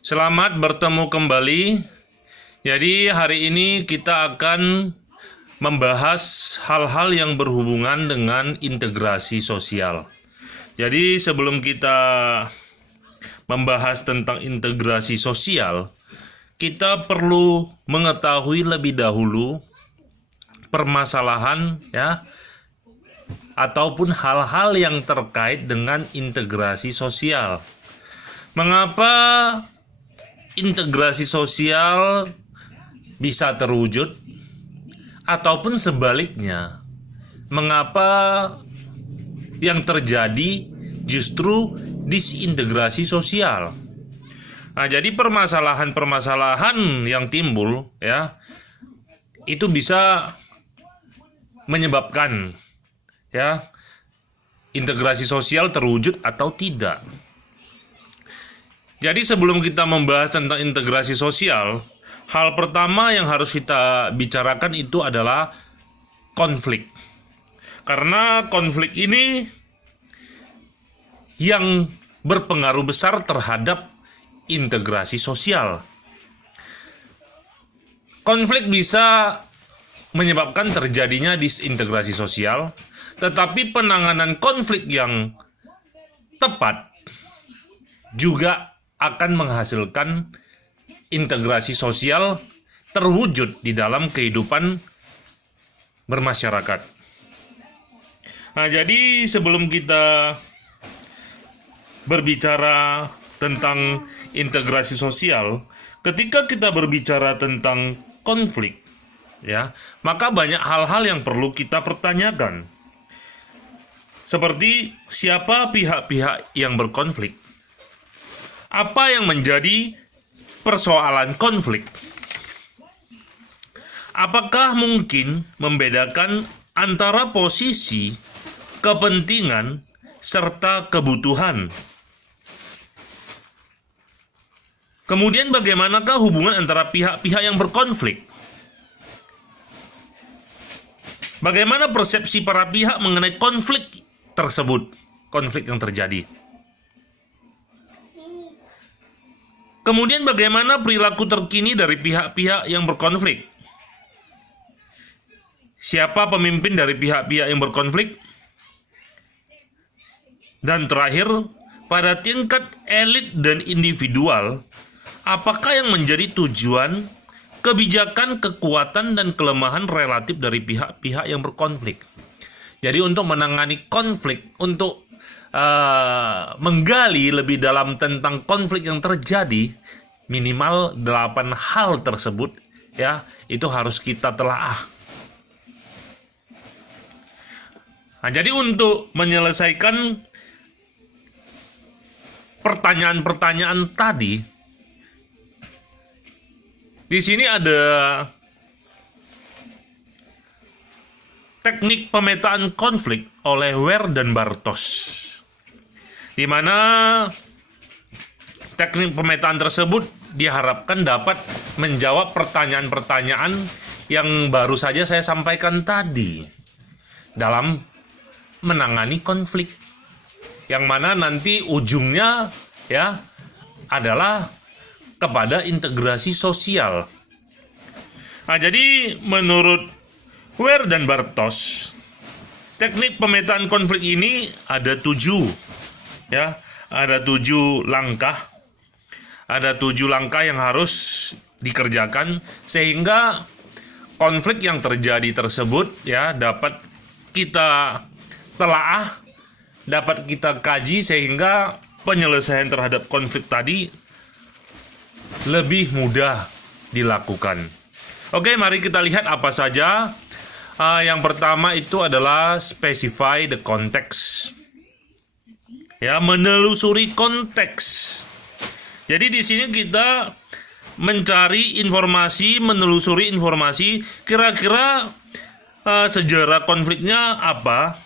Selamat bertemu kembali. Jadi hari ini kita akan membahas hal-hal yang berhubungan dengan integrasi sosial. Jadi sebelum kita membahas tentang integrasi sosial, kita perlu mengetahui lebih dahulu permasalahan ataupun hal-hal yang terkait dengan integrasi sosial. Mengapa integrasi sosial bisa terwujud, ataupun sebaliknya, mengapa yang terjadi justru disintegrasi sosial? Nah, jadi permasalahan-permasalahan yang timbul itu bisa menyebabkan integrasi sosial terwujud atau tidak. Jadi sebelum kita membahas tentang integrasi sosial, hal pertama yang harus kita bicarakan itu adalah konflik. Karena konflik ini yang berpengaruh besar terhadap integrasi sosial. Konflik bisa menyebabkan terjadinya disintegrasi sosial, tetapi penanganan konflik yang tepat juga akan menghasilkan integrasi sosial terwujud di dalam kehidupan bermasyarakat. Nah, jadi sebelum kita berbicara tentang integrasi sosial, ketika kita berbicara tentang konflik, maka banyak hal-hal yang perlu kita pertanyakan. Seperti siapa pihak-pihak yang berkonflik? Apa yang menjadi persoalan konflik? Apakah mungkin membedakan antara posisi, kepentingan, serta kebutuhan? Kemudian bagaimanakah hubungan antara pihak-pihak yang berkonflik? Bagaimana persepsi para pihak mengenai konflik tersebut, konflik yang terjadi? Kemudian bagaimana perilaku terkini dari pihak-pihak yang berkonflik? Siapa pemimpin dari pihak-pihak yang berkonflik? Dan terakhir, pada tingkat elit dan individual, apakah yang menjadi tujuan, kebijakan, kekuatan, dan kelemahan relatif dari pihak-pihak yang berkonflik? Jadi untuk menangani konflik, untuk menggali lebih dalam tentang konflik yang terjadi, minimal 8 hal tersebut itu harus kita telaah. Nah, jadi untuk menyelesaikan pertanyaan-pertanyaan tadi, di sini ada teknik pemetaan konflik oleh Ware dan Bartos, di mana teknik pemetaan tersebut diharapkan dapat menjawab pertanyaan-pertanyaan yang baru saja saya sampaikan tadi dalam menangani konflik, yang mana nanti ujungnya adalah kepada integrasi sosial. Nah, jadi menurut Ware dan Bartos, teknik pemetaan konflik ini ada 7 langkah. Ada 7 langkah yang harus dikerjakan sehingga konflik yang terjadi tersebut dapat kita telaah, dapat kita kaji, sehingga penyelesaian terhadap konflik tadi lebih mudah dilakukan. Oke, mari kita lihat apa saja. Yang pertama itu adalah specify the context. Menelusuri konteks. Jadi di sini kita mencari informasi, menelusuri informasi, kira-kira sejarah konfliknya apa?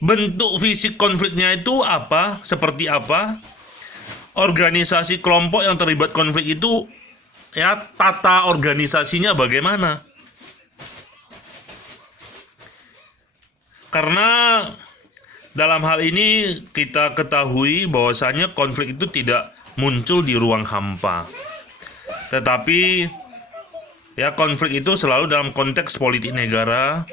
Bentuk fisik konfliknya itu apa? Seperti apa? Organisasi kelompok yang terlibat konflik itu tata organisasinya bagaimana? Karena dalam hal ini kita ketahui bahwasanya konflik itu tidak muncul di ruang hampa. Tetapi ya konflik itu selalu dalam konteks politik negara,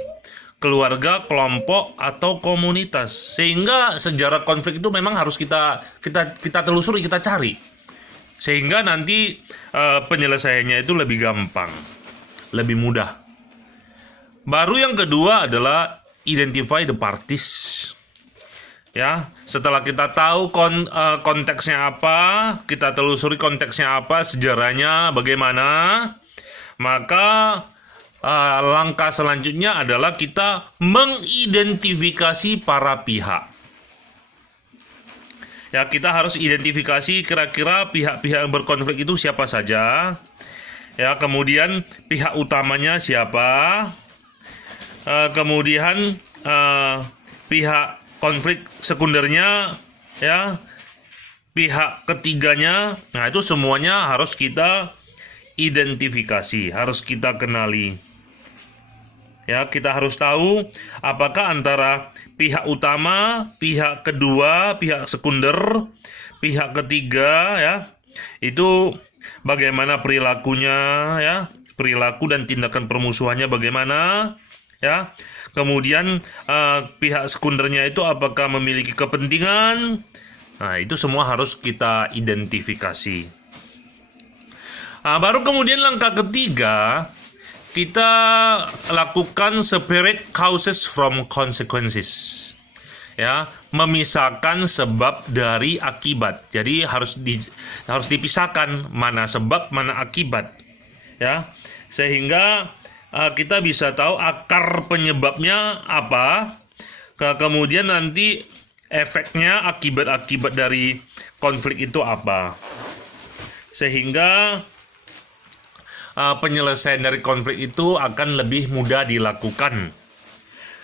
keluarga, kelompok atau komunitas. Sehingga sejarah konflik itu memang harus kita telusuri, kita cari. Sehingga nanti penyelesaiannya itu lebih gampang, lebih mudah. Baru yang kedua adalah identify the parties. Ya, setelah kita tahu konteksnya apa, kita telusuri konteksnya apa, sejarahnya bagaimana, maka langkah selanjutnya adalah kita mengidentifikasi para pihak. Ya, kita harus identifikasi kira-kira pihak-pihak yang berkonflik itu siapa saja. Ya, kemudian pihak utamanya siapa. Kemudian pihak konflik sekundernya, ya, pihak ketiganya. Nah, itu semuanya harus kita identifikasi, harus kita kenali. Ya, kita harus tahu apakah antara pihak utama, pihak kedua, pihak sekunder, pihak ketiga, ya, itu bagaimana perilakunya, ya, perilaku dan tindakan permusuhannya bagaimana, ya. Kemudian pihak sekundernya itu apakah memiliki kepentingan. Nah, itu semua harus kita identifikasi. Nah, baru kemudian langkah ketiga, kita lakukan separate causes from consequences. Ya, memisahkan sebab dari akibat. Jadi harus dipisahkan mana sebab, mana akibat. Ya, sehingga kita bisa tahu akar penyebabnya apa, kemudian nanti efeknya, akibat-akibat dari konflik itu apa. Sehingga penyelesaian dari konflik itu akan lebih mudah dilakukan.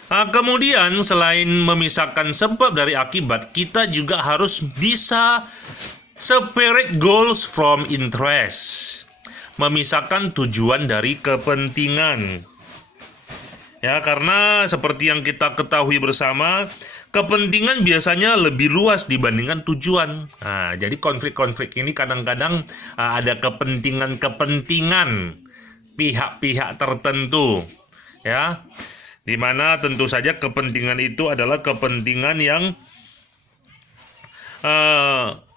Kemudian selain memisahkan sebab dari akibat, kita juga harus bisa separate goals from interest. Memisahkan tujuan dari kepentingan. Ya, karena seperti yang kita ketahui bersama, kepentingan biasanya lebih luas dibandingkan tujuan. Nah, jadi konflik-konflik ini kadang-kadang ada kepentingan-kepentingan pihak-pihak tertentu, ya. Di mana tentu saja kepentingan itu adalah kepentingan yang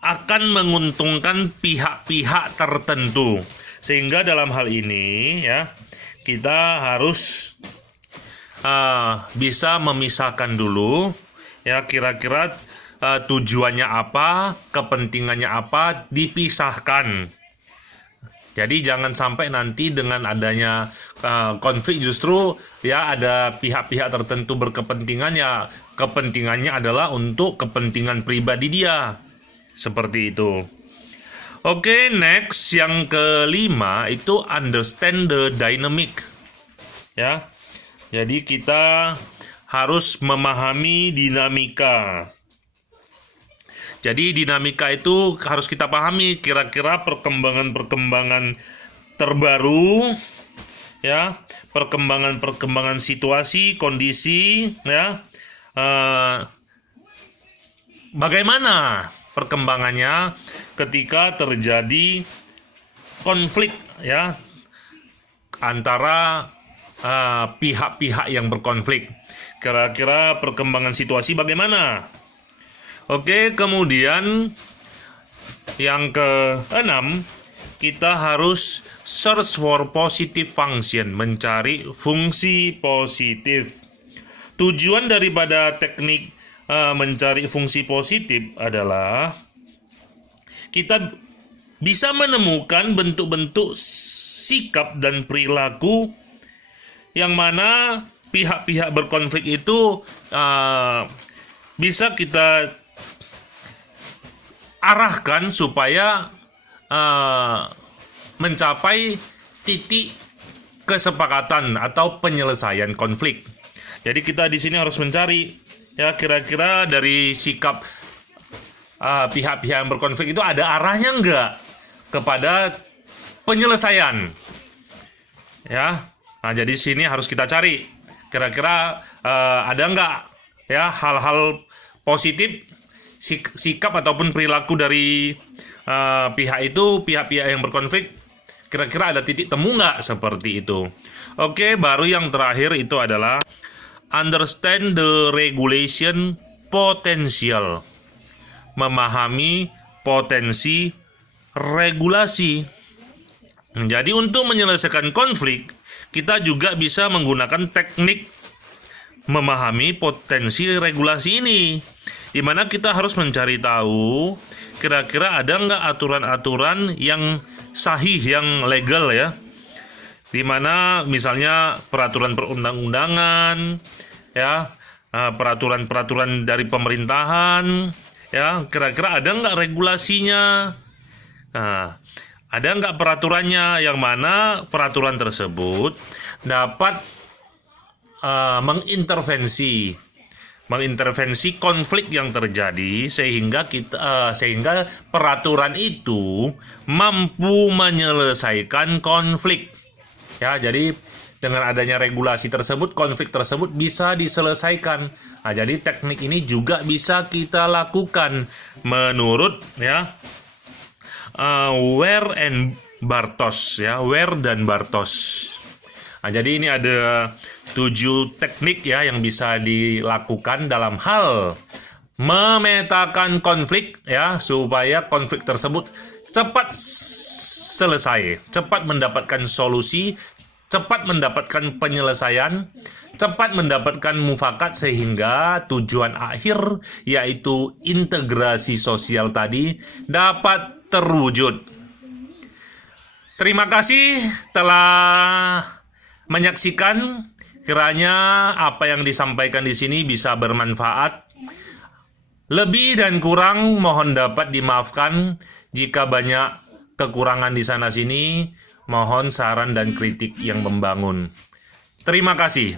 akan menguntungkan pihak-pihak tertentu. Sehingga dalam hal ini, ya, kita harus bisa memisahkan dulu, ya, kira-kira tujuannya apa, kepentingannya apa, dipisahkan. Jadi jangan sampai nanti dengan adanya konflik justru, ya, ada pihak-pihak tertentu berkepentingan, ya, kepentingannya adalah untuk kepentingan pribadi dia. Seperti itu. Oke, next yang kelima itu understand the dynamic. Ya. Jadi kita harus memahami dinamika. Jadi dinamika itu harus kita pahami, kira-kira perkembangan-perkembangan terbaru, ya, perkembangan-perkembangan situasi, kondisi, ya. Bagaimana perkembangannya ketika terjadi konflik, ya, antara pihak-pihak yang berkonflik. Kira-kira perkembangan situasi bagaimana? Oke, kemudian yang keenam, kita harus search for positive function, mencari fungsi positif. Tujuan daripada teknik mencari fungsi positif adalah kita bisa menemukan bentuk-bentuk sikap dan perilaku yang mana pihak-pihak berkonflik itu bisa kita arahkan supaya mencapai titik kesepakatan atau penyelesaian konflik. Jadi kita di sini harus mencari, ya, kira-kira dari sikap pihak-pihak yang berkonflik itu ada arahnya enggak kepada penyelesaian, ya. Nah, jadi di sini harus kita cari kira-kira ada enggak, ya, hal-hal positif sikap ataupun perilaku dari pihak-pihak yang berkonflik, kira-kira ada titik temu nggak seperti itu. Oke, baru yang terakhir itu adalah understand the regulation potential, memahami potensi regulasi. Jadi untuk menyelesaikan konflik, kita juga bisa menggunakan teknik memahami potensi regulasi ini, di mana kita harus mencari tahu kira-kira ada nggak aturan-aturan yang sahih, yang legal ya, di mana misalnya peraturan perundang-undangan ya, peraturan-peraturan dari pemerintahan ya, kira-kira ada nggak regulasinya. Nah, ada nggak peraturannya, yang mana peraturan tersebut dapat mengintervensi konflik yang terjadi, sehingga peraturan itu mampu menyelesaikan konflik. Ya, jadi dengan adanya regulasi tersebut, konflik tersebut bisa diselesaikan. Nah, jadi teknik ini juga bisa kita lakukan menurut ya Ware and Bartos ya, Ware dan Bartos. Nah, jadi ini ada 7 teknik ya yang bisa dilakukan dalam hal memetakan konflik ya, supaya konflik tersebut cepat selesai, cepat mendapatkan solusi, cepat mendapatkan penyelesaian, cepat mendapatkan mufakat, sehingga tujuan akhir yaitu integrasi sosial tadi dapat terwujud. Terima kasih telah menyaksikan. Kiranya apa yang disampaikan di sini bisa bermanfaat. Lebih dan kurang mohon dapat dimaafkan. Jika banyak kekurangan di sana sini, mohon saran dan kritik yang membangun. Terima kasih.